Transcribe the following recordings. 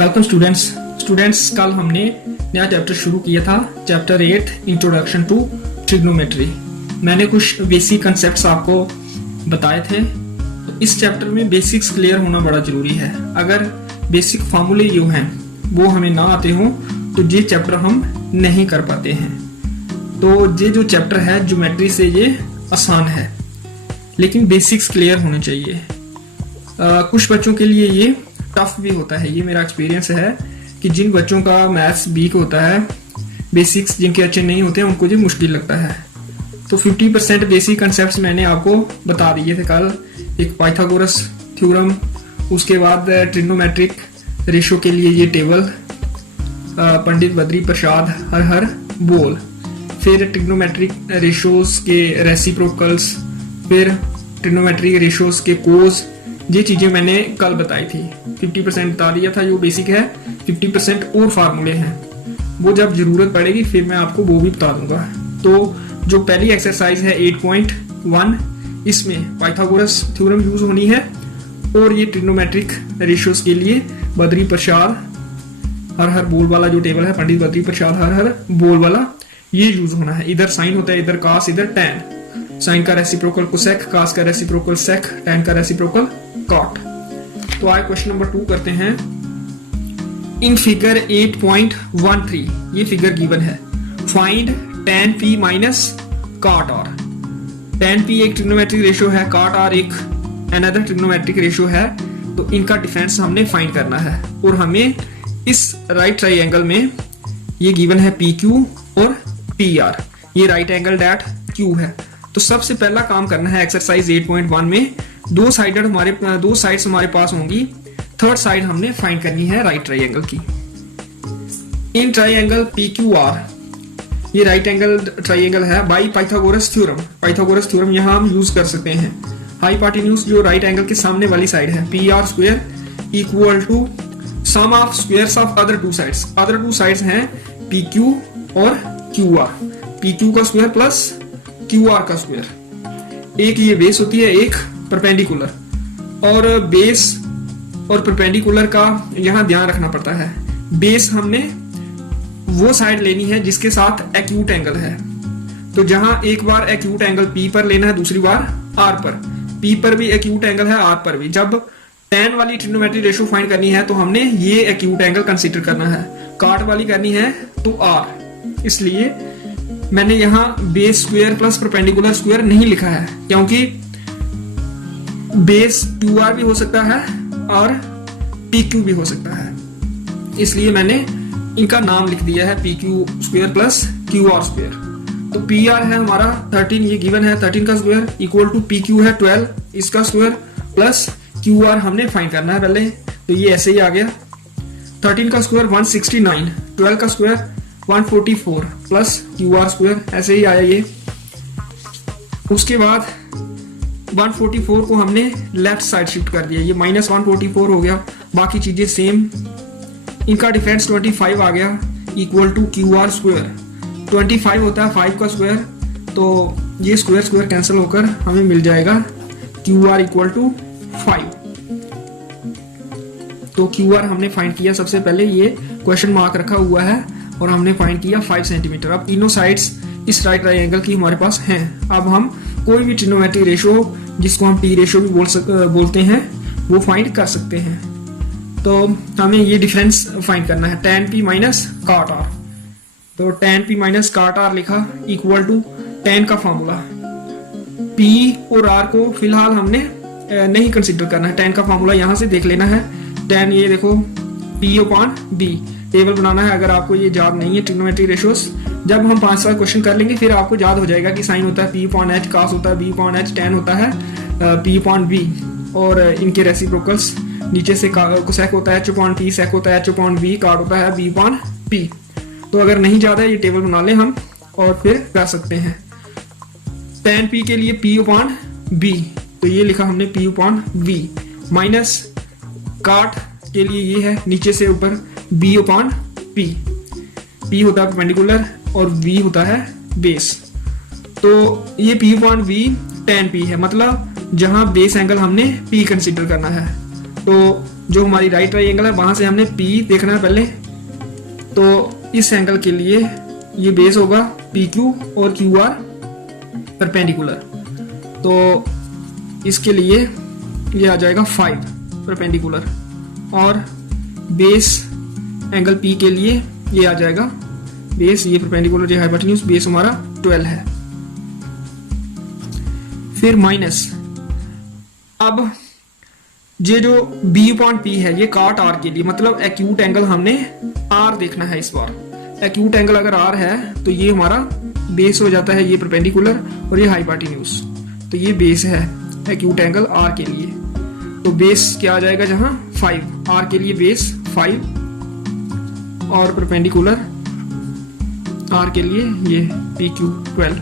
Welcome students कल हमने नया चैप्टर शुरू किया था, चैप्टर 8 इंट्रोडक्शन टू ट्रिग्नोमेट्री। मैंने कुछ बेसिक कंसेप्ट्स आपको बताए थे। तो इस चैप्टर में बेसिक्स क्लियर होना बड़ा जरूरी है। अगर बेसिक फार्मूले जो हैं वो हमें ना आते हों तो ये चैप्टर हम नहीं कर पाते हैं। तो ये जो चैप्टर है ज्योमेट्री से ये आसान है, लेकिन बेसिक्स क्लियर होने चाहिए। कुछ बच्चों के लिए ये टफ भी होता है। ये मेरा एक्सपीरियंस है कि जिन बच्चों का मैथ्स वीक होता है, बेसिक्स जिनके अच्छे नहीं होते हैं, उनको ये मुश्किल लगता है। तो 50% बेसिक कंसेप्ट्स मैंने आपको बता दिए थे कल। एक पाइथागोरस थ्योरम, उसके बाद ट्रिग्नोमेट्रिक रेशो के लिए ये टेबल, पंडित बद्री प्रसाद हर बोल, फिर ट्रिग्नोमेट्रिक रेशोज के रेसिप्रोकल्स, फिर ट्रिग्नोमेट्रिक रेशोज के कोज, ये चीजें मैंने कल बताई थी। 50% बता दिया था जो बेसिक है, 50% और फार्मूले हैं, वो जब जरूरत पड़ेगी फिर मैं आपको वो भी बता दूंगा। तो जो पहली एक्सरसाइज है 8.1, इसमें पाइथागोरस थ्योरम यूज होनी है और ये ट्रिग्नोमेट्रिक रेशियोज के लिए बद्री प्रसाद हर बोल वाला जो टेबल है, पंडित बद्री प्रसाद हर बोल वाला, ये यूज होना है। इधर साइन होता है, इधर कास, इधर टैन। साइन का रेसिप्रोकल कोसेक, कास का रेसिप्रोकल सेक, टैन का रेसिप्रोकल कॉट। तो आए क्वेश्चन नंबर 2 करते हैं। इन फिगर 8.13 ये फिगर गिवन है। Find tan p minus cot r। tan p एक ट्रिग्नोमेट्रिक रेशियो है, cot r एक अनदर ट्रिग्नोमेट्रिक रेशियो है। तो इनका डिफरेंस हमने फाइंड करना है और हमें इस राइट ट्राइंगल में ये गिवन है PQ और PR। ये राइट एंगल डेट Q है। तो सबसे पहला काम करना है एक्सरसाइज 8.1 में, दो साइड्स हमारे पास होंगी, थर्ड साइड हमने फाइंड करनी है राइट ट्राइंगल की। इन ट्राइंगल PQR, ये राइट एंगल ट्राइंगल है by Pythagoras theorem. Pythagoras theorem यहां हम यूज कर सकते हैं। हाइपोटेन्यूज जो राइट एंगल के सामने वाली साइड है, PR square equal to sum of squares of other two sides. Other two sides हैं PQ और QR। PQ का स्क्वायर प्लस QR का स्क्वायर। एक ये बेस होती है, एक परपेंडिकुलर। और बेस और परपेंडिकुलर का यहां ध्यान रखना पड़ता है। बेस हमने वो साइड लेनी है जिसके साथ एक्यूट एंगल है। तो जहां एक बार एक्यूट एंगल P पर लेना है, दूसरी बार R पर। P पर भी एक्यूट एंगल है, R पर भी। जब tan वाली ट्रिग्नोमेट्रिक रेशियो फाइंड करनी है तो हमने ये एक्यूट एंगल कंसीडर करना है। cot वाली करनी है तो R। इसलिए मैंने यहां base square plus perpendicular square नहीं लिखा है, क्योंकि बेस QR भी हो सकता है और PQ भी हो सकता है। इसलिए मैंने इनका नाम लिख दिया है PQ square plus QR square. तो PR है हमारा 13, ये गिवन है 13 का स्क्वायर इक्वल टू PQ है 12 इसका स्क्वायर प्लस QR हमने फाइंड करना है पहले। तो ये ऐसे ही आ गया। 13 का स्क्वायर 169, 12 का स्क्वायर 144 प्लस QR स्क्वायर, ऐसे ही आया ये। उसके बाद 144 को हमने लेफ्ट साइड शिफ्ट कर दिया, ये माइनस 144 हो गया। बाकी चीजें सेम। इनका डिफरेंस 25 आ गया इक्वल टू QR स्क्वायर। 25 होता है 5 का स्क्वायर, तो ये स्क्वायर स्क्वायर कैंसिल होकर हमें मिल जाएगा QR इक्वल टू 5। तो QR हमने फाइंड किया सबसे पहले, ये क्वेश्चन मार्क रखा हुआ है और हमने फाइंड किया 5 सेंटीमीटर। अब तीनों साइड्स इस राइट ट्राइंगल की हमारे पास हैं। अब हम कोई भी ट्रिग्नोमेट्रिक रेशियो, जिसको हम T रेशियो भी बोलते हैं, वो फाइंड कर सकते हैं। तो हमें ये डिफरेंस फाइंड करना है, tan p minus cot r। तो tan p minus cot r लिखा इक्वल टू tan का फॉर्मूला। P और R को फिलहाल हमने नहीं कंसीडर करना है। tan का फॉर्मूला यहां से देख लेना है। tan ये देखो P/B टेबल बनाना है। अगर आपको ये याद नहीं है ट्रिग्नोमेट्रिक रेशियोज, जब हम 5 क्वेश्चन कर लेंगे फिर आपको याद हो जाएगा कि साइन होता है P/H, कास होता है B/H, tan होता है P/B और इनके रेसिप्रोकल्स नीचे से कोसेक होता है H/P, सेक होता है H/B, cot होता है B/P। तो अगर नहीं याद है ये टेबल बना लें हम और फिर कर सकते हैं। tan P के लिए P/B, तो ये लिखा हमने P/B माइनस cot के लिए ये है नीचे से ऊपर B/P। P होता है परपेंडिकुलर और V होता है बेस। तो ये P/B tan P है, मतलब जहां बेस एंगल हमने P कंसीडर करना है। तो जो हमारी राइट ट्राइंगल है वहां से हमने पी देखना है पहले। तो इस एंगल के लिए ये बेस होगा पी क्यू और क्यू आर परपेंडिकुलर। तो इसके लिए ये आ जाएगा 5 परपेंडिकुलर, और बेस एंगल पी के लिए ये आ जाएगा बेस, ये परपेंडिकुलर, ये हाइपोटेन्यूज, बेस हमारा 12 है। फिर माइनस, अब ये जो बी पॉइंट पी है ये काट आर के लिए, मतलब एक्यूट एंगल हमने आर देखना है इस बार। एक्यूट एंगल अगर आर है तो ये हमारा बेस हो जाता है, ये परपेंडिकुलर और ये हाइपोटेन्यूज। तो ये बेस है एक्यूट एंगल आर के लिए। तो बेस क्या आ जाएगा जहां 5, आर के लिए बेस 5 और परपेंडिकुलर आर के लिए ये पी क्यू 12।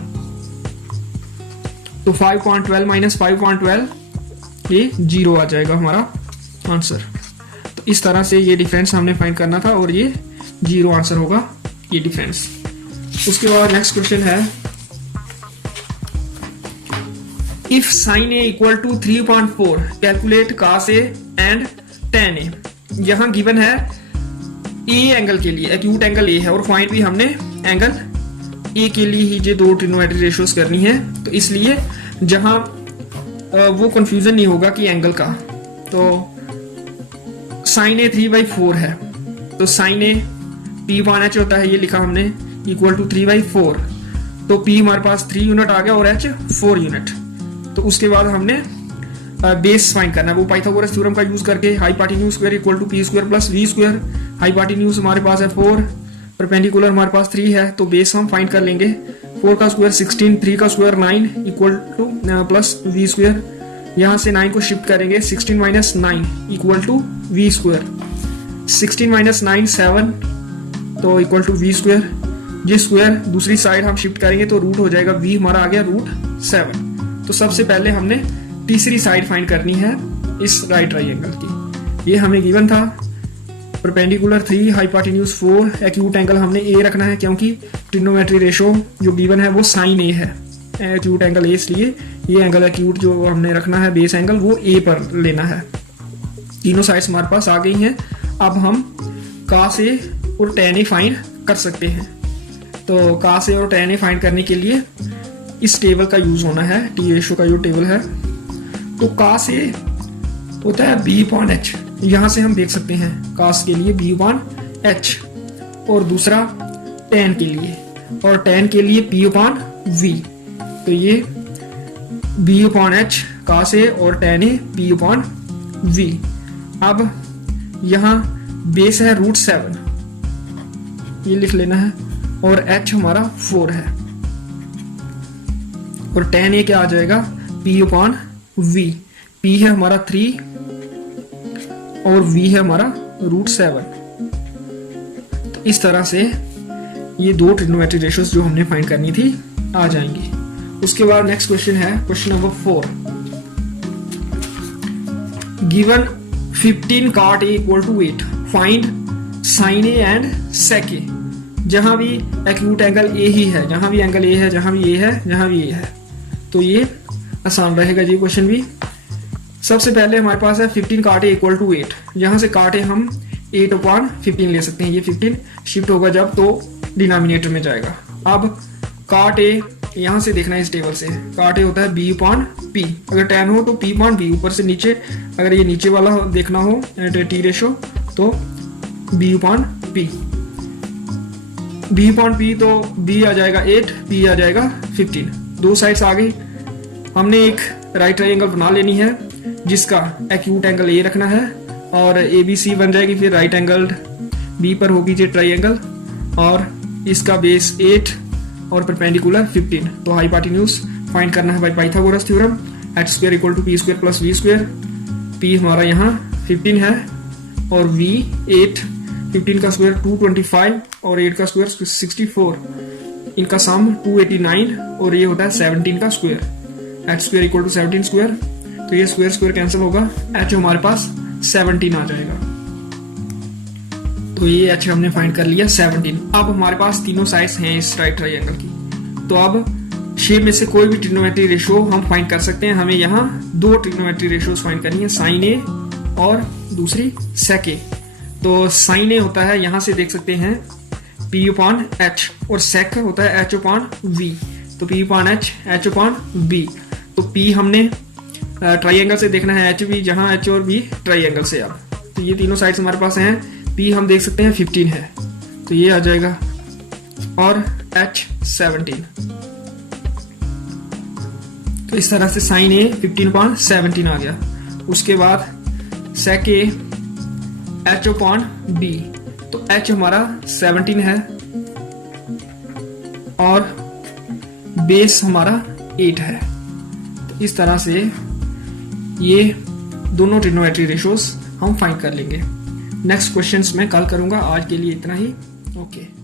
तो 5.12 माइनस 5.12 ये 0 आ जाएगा हमारा आंसर। तो इस तरह से ये डिफरेंस हमने फाइंड करना था और ये 0 आंसर होगा ये डिफरेंस। उसके बाद next question is, if sin a equal to 3.4 calculate cos a and tan a। यहां गिवन है ए एंगल के लिए, एक्यूट एंगल ए है, और फाइंड भी हमने एंगल ए के लिए ही ये दो ट्रिग्नोमेट्री रेशियोज करनी है। तो इसलिए जहां वो कंफ्यूजन नहीं होगा कि एंगल का, तो sin a 3/4 है, तो sin a p/h होता है, ये लिखा हमने इक्वल टू 3/4। तो p हमारे पास 3 यूनिट आ गया और h 4 यूनिट। तो उसके बाद हमने बेस फाइंड करना है, वो पाइथागोरस थ्योरम का यूज करके hypotenuse square equal to P square plus V square. Hypotenuse हमारे पास है 4, परपेंडिकुलर हमारे पास 3 है, तो बेस हम फाइंड कर लेंगे। 4 का स्क्वायर 16, 3 का square 9 equal to plus V square. यहाँ से 9 को शिफ्ट करेंगे, 16 minus 9 equal to V square. 16 minus 9 7, तो इक्वल टू वी स्क्वायर। ये स्क्वायर दूसरी साइड हम शिफ्ट करेंगे तो रूट हो जाएगा, वी हमारा आ गया √7। तो सबसे पहले हमने तीसरी साइड फाइंड करनी है इस राइट ट्राइंगल की। ये हमें गिवन था परपेंडिकुलर 3, हाइपोटेन्यूज 4, एक्यूट एंगल हमने ए रखना है क्योंकि ट्रिग्नोमेट्री रेशो जो गिवन है वो sin a है, एक्यूट एंगल ए, इसलिए ये एंगल एक्यूट जो हमने रखना है बेस एंगल वो ए पर लेना है। तीनों साइड्स हमारे पास आ गई हैं। अब हम cos a और tan a फाइंड कर सकते हैं। तो cos a और tan a फाइंड करने के लिए इस टेबल का यूज होना है, टी रेशो का जो टेबल है। तो cos a होता है b/h, यहां से हम देख सकते हैं cos के लिए b/h, और दूसरा tan के लिए, और tan के लिए p/v। तो ये b/h cos a और tan a p/v। अब यहां बेस है √7, ये लिख लेना है, और h हमारा 4 है, और tan a क्या आ जाएगा p/v। p है हमारा 3 और v है हमारा √7। तो इस तरह से ये दो ट्रिग्नोमेट्री रेशियोज जो हमने फाइंड करनी थी आ जाएंगी। उसके बाद नेक्स्ट क्वेश्चन है question number 4। Given 15 cot a equal to 8, find sin a and sec a। जहां भी एक्यूट एंगल ए ही है, जहां भी एंगल ए है, जहां भी ए है, जहां भी ए है, तो ये आसान रहेगा जी क्वेश्चन भी। सबसे पहले हमारे पास है 15 cot a इक्वल टू 8। यहाँ से cot a हम 8/15 ले सकते हैं, ये 15 शिफ्ट होगा जब तो डिनोमिनेटर में जाएगा। अब cot a यहाँ से देखना है इस टेबल से, cot a होता है b/p, अगर tan हो तो p/b, ऊपर से नीचे अगर ये नीचे वाला देखना हो टी रेशो तो b/p। b/p तो b आ जाएगा 8, p आ जाएगा 15। दो साइड्स आ गई। हमने एक राइट ट्राइंगल बना लेनी है जिसका एक्यूट एंगल ए रखना है, और ABC बन जाएगी, फिर राइट एंगल बी पर होगी ये ट्राइंगल, और इसका बेस 8 और परपेंडिकुलर 15। तो हाइपोटेन्यूज फाइंड करना है by Pythagoras theorem, h² equal to p square plus v square. p हमारा यहाँ 15 है और v 8, 15 का स्क्वायर 225 और 8 का स्क्वायर 64, इनका सम 289 और ये होता है 17 का square. h² equal to 17 square, तो ये स्क्वायर स्क्वायर कैंसिल होगा, h हमारे पास 17 आ जाएगा। तो ये h हमने फाइंड कर लिया 17। अब हमारे पास तीनों साइड्स हैं इस राइट ट्राइंगल की, तो अब शेप में से कोई भी ट्रिग्नोमेट्री रेशियो हम फाइंड कर सकते हैं। हमें यहाँ दो ट्रिग्नोमेट्री रेशियोज फाइंड करनी है, sin a और दूसरी sec a। तो sin a होता है, यहाँ से देख सकते हैं p upon h, और sec होता है h upon v। तो p upon h, h upon v। तो p हमने ट्राइंगल से देखना है एच भी, जहाँ एच और बी ट्राइंगल से। अब तो ये तीनों साइड्स हमारे पास हैं। पी हम देख सकते हैं 15 है, तो ये आ जाएगा, और एच 17। तो इस तरह से साइन ए 15/17 आ गया। उसके बाद सेक ए एच अपॉन बी, तो एच हमारा 17 है और बेस हमारा 8 है। तो इस तरह से ये दोनों ट्रिग्नोमेट्री रेशियोज हम फाइंड कर लेंगे। नेक्स्ट क्वेश्चंस मैं कल करूंगा। आज के लिए इतना ही। ओके।